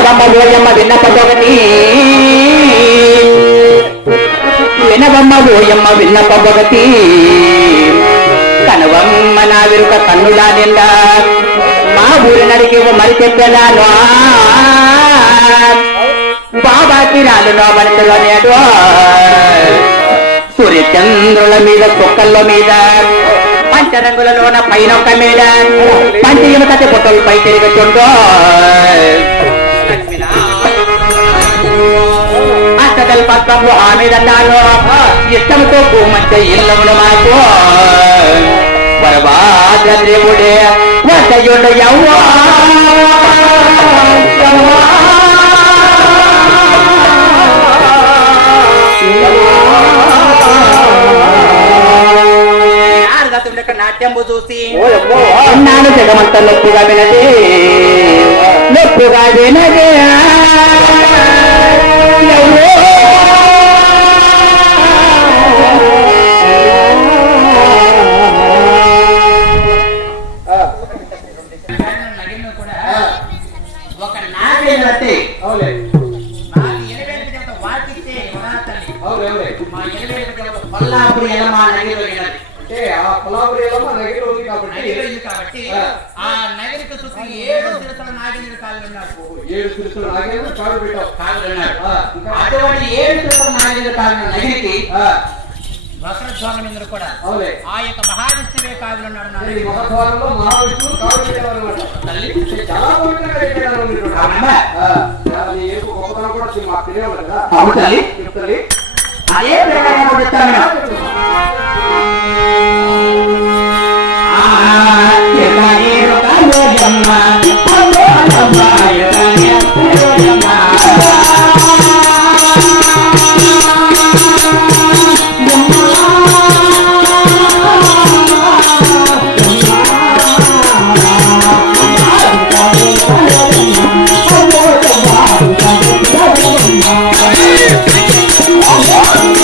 వినవమ్మ ఓయమ్మ విన్నపొగటి వినవమ్మ ఓయమ్మ విన్నపొగటి కనవమ్మ నా విరుక కన్నులా నిండా మా ఊరి నడికి మరి చెప్పేదాను బాబాకి రాలు నోబడిలో నేడు సూర్యచంద్రుల మీద కుక్కల మీద పంచరంగులలోన పైన ఒక మీద పంచ యువత బొట్టలు పై తిరుగుతుండో పక్కము ఆమెదన్నాను ఇష్టంతో భూమంత ఇల్లమును మాకు. వరబాద దేవుడే వసయుడు యవ్వా. నాట్యంబు చూసి అన్నాను జగమంత నొప్పుగా వినదే. నొప్పుగా వినదే. కొల్లాపురి ఎలమా నగిలో వెళ్ళాలి అంటే ఆ కొలాబరేలో మన దగ్గర ఉంది కాబట్టి కాబట్టి ఆ. నగరికి చుట్టూ ఏడు తిరుతల నాగేంద్ర కాళ్ళు ఉన్నారు. ఏడు తిరుసులు నాగేంద్ర కాడు పెట్టావు. కాళ్ళు ఉన్నారు ఆ, అటువంటి ఏడు తిరుతల నాగేంద్ర కాళ్ళు నగిరికి కూడా ఆ యొక్క మహావిష్ణువే కాళ్ళు ఉన్నాడు చాలా అదే ఏ చెప్తాను ఆ వచ్చి మాకు తెలియదు కదా అమ్మ తల్లి.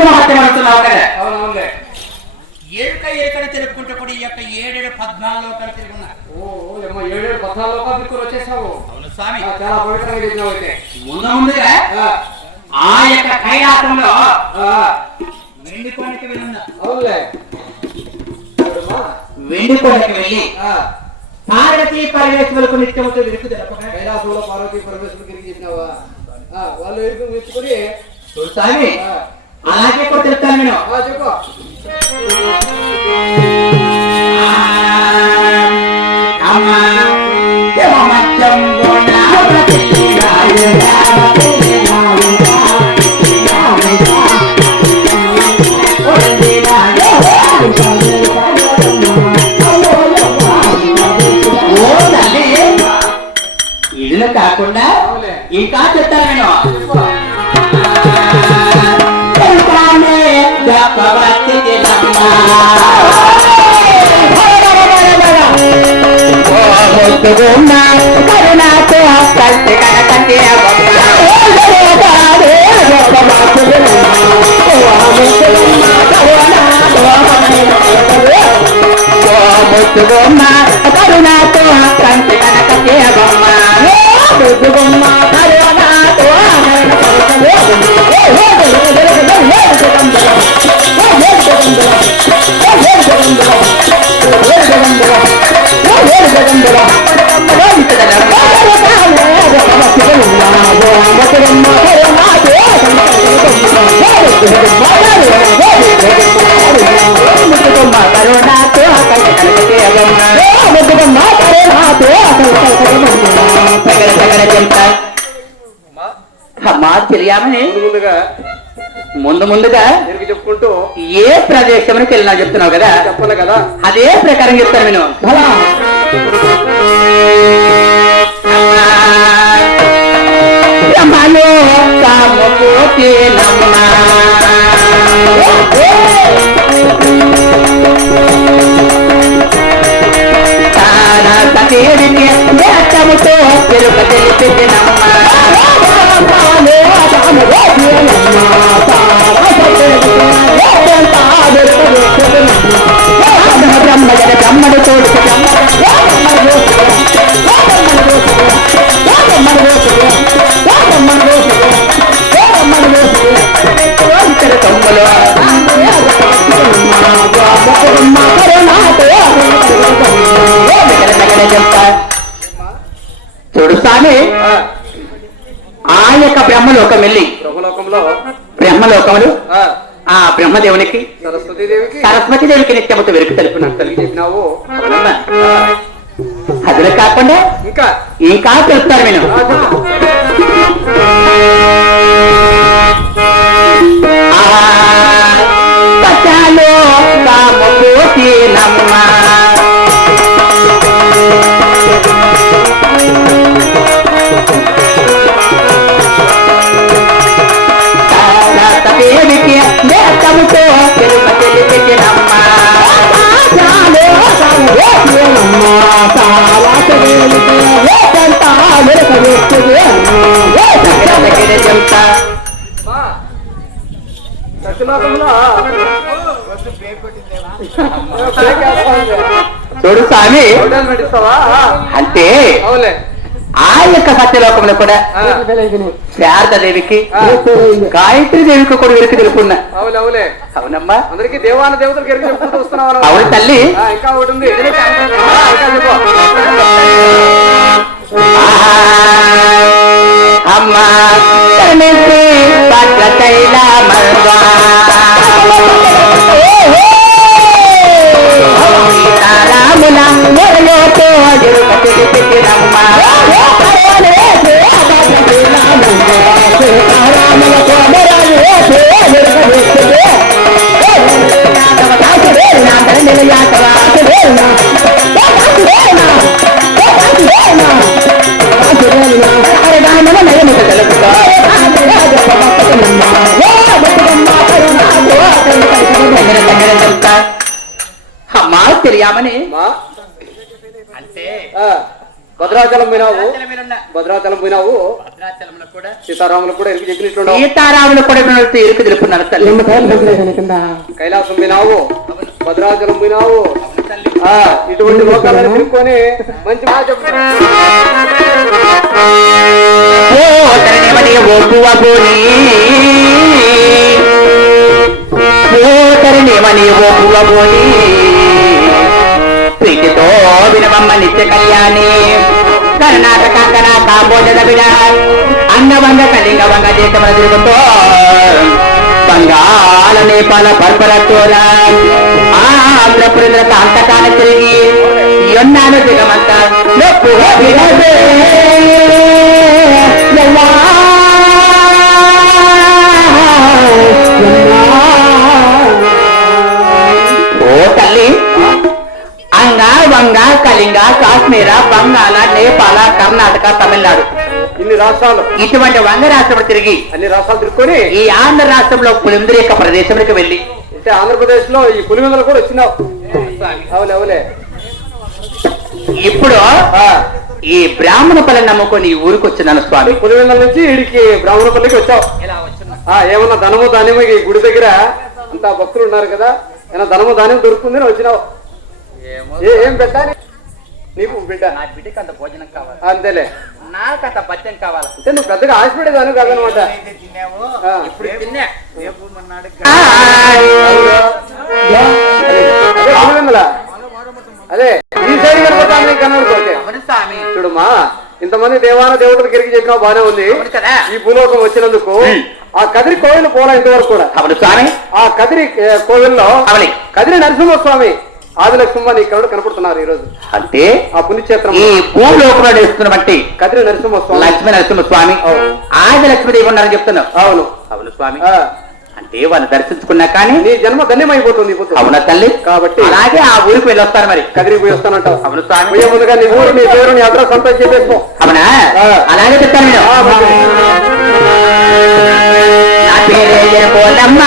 నా ఎరుకు మహత్యం పడుతున్నావు కదా. అవునవునులే. ఎరుక ఎరుకని తెలుపుకుంటూ కూడా ఈ యొక్క ఏడేడు పద్నాలుగు లోకాలు తిరిగి ఉన్నారు ఓ ఏడేడు పద్నాలుగు లోకాలు దిక్కులు వచ్చేసావు. అవును స్వామి. చాలా పవిత్రంగా చేసినావు అయితే. ముందు ముందుగా ఆ, యొక్క కైలాసంలో వెండి వెళ్ళిందా? అవునులే. వెళ్ళి పార్వతీ పరమేశ్వరులకు కైలాసంలో పార్వతీ చేసినావా? స్వామి ఆ, అలాగే కూడా చెప్తాను నేను. చెప్పు. అమ్మ దేవమచ్చం ఇల్లు కరుణాతో కల్పి కనకంటే కరుణాతో ముందు ముందుగా ముందు ముందుగా చెప్పుకుంటూ ఏ ప్రదేశంకి వెళ్ళినా చెప్తున్నావు కదా? చెప్పాలి కదా. అదే ప్రకారం చెప్తాను నేను. బ్రహ్మలో కామపోతేనమ్మా తానా బ్రహ్మలోకములు? ఆ, బ్రహ్మదేవునికి? సరస్వతీ దేవికి సరస్వతి దేవికి నిత్యముతో వెలుగు తెలుపున్నాను తల్లి చెప్పినావు అదిలో కాకుండా ఇంకా? ఇంకా తెలుపుతాను నేను చూడు స్వామి. అంటే ఆ యొక్క సత్యలోకంలో కూడా శారదాదేవికి దేవికి కూడా వెలుగు తెలుపున్నా. అవునమ్మా. అందరికి దేవాన దేవతలు ఎరిగి చెప్పుకుంటూ వస్తున్నావు అన్నమాట. అవును తల్లి. ఇంకా ఒకటి ఉంది. ఇంకా చెప్పు అమ్మా తనకి పట్ల భద్రాచలం పోయినావు? భద్రాచలం పోయినావు? సీతారాములు కూడా ఎరిగి చెప్పినట్టున్నావు సీతారాములు కూడా ఎరుకు తెలుపున్నారు తల్లి కైలాసం పోయినావు? భద్రాచలం పోయినావు? ఇటువంటి లోకాలను తిరుక్కొని మంచి మాట చెప్తున్నా ప్రీతితో వినవమ్మ నిత్య కళ్యాణి. కర్ణాటక కన కాంబోజ బిడ అంగవంగ కళింగ వంగ దేశముల తిరుగుతో బంగాళ నేపాల పర్పర తోల ఆంధ్రపురేంద్ర కాంతకాల తిరిగి యొన్నాను దిగమంత నొప్పు కాశ్మీర బంగాళ నేపాల కర్ణాటక తమిళనాడు. ఇన్ని రాష్ట్రాలు. ఇటువంటి వంగ రాష్ట్రం తిరిగి అన్ని రాష్ట్రాలు తిరుక్కొని ఈ ఆంధ్ర రాష్ట్రంలో పులింద్రి యొక్క ప్రదేశంలోకి వెళ్ళి అంటే ఆంధ్రప్రదేశ్లో ఈ పులివెందులు కూడా వచ్చినావు. అవులే అవులే ఇప్పుడు ఆ, ఈ బ్రాహ్మణ పల్లె నమ్ముకొని ఈ ఊరికి వచ్చినాను స్వామి. పులివెందుల నుంచి ఇడికి బ్రాహ్మణపల్లికి వచ్చావు. ఇలా వచ్చున్నా ఆ ఏమన్నా ధనము ధాన్యము ఈ గుడి దగ్గర? అంతా భక్తులు ఉన్నారు కదా. ఏమన్నా ధనము ధాన్యం దొరుకుతుంది వచ్చినావు. ఏమో ఏ బిడ్డ నీకు బిడ్డ. నా బిడ్డకి అంత భోజనం కావాలి? అంతేలే. నాకు అంత పద్యం కావాలి? అంటే నువ్వు పెద్దగా ఆశపడేదాను కాదనమాట. ఇప్పుడు తిన్నా. అదే ఈ సైడ్ కనబడతాను కనబడుకోకే చూడమ్మా ఇంతమంది దేవాన దేవతలకు ఎరిగి చెప్పినావు బానే ఉంది. ఈ భూలోకం వచ్చినందుకు. ఆ కదిరి కోవిల్ పోలా ఇంతవరకు కూడా. అవును స్వామి. ఆ కదిరి కోవిల్లో కదిరి నరసింహస్వామి ఆదిలక్ష్మ నీ కరుడు కనపడుతున్నారు ఈ రోజు అంటే ఆ పుణ్యక్షేత్రం ఈ భూలోకంలో నడుస్తున్న బట్టి కదిరి నరసింహ స్వామి లక్ష్మీ నరసింహ స్వామి. ఆది లక్ష్మీదేవి ఉన్నారని చెప్తున్నావు. అవును. అవును స్వామి. అంటే వాళ్ళు దర్శించుకున్నా కానీ నీ జన్మ ధన్యమైపోతుంది అవునా తల్లి? కాబట్టి అలాగే ఆ ఊరికి వెళ్ళి వస్తారు మరి. కదిరికి పోయి వస్తానంటావు అవును స్వామి. పోయే ముందుగా నీ ఊరు నీ పేరు నీ అంతా చెప్పేసుకో అవునా. అలాగే చెప్తాను నేను. నా పేరే పోలమ్మ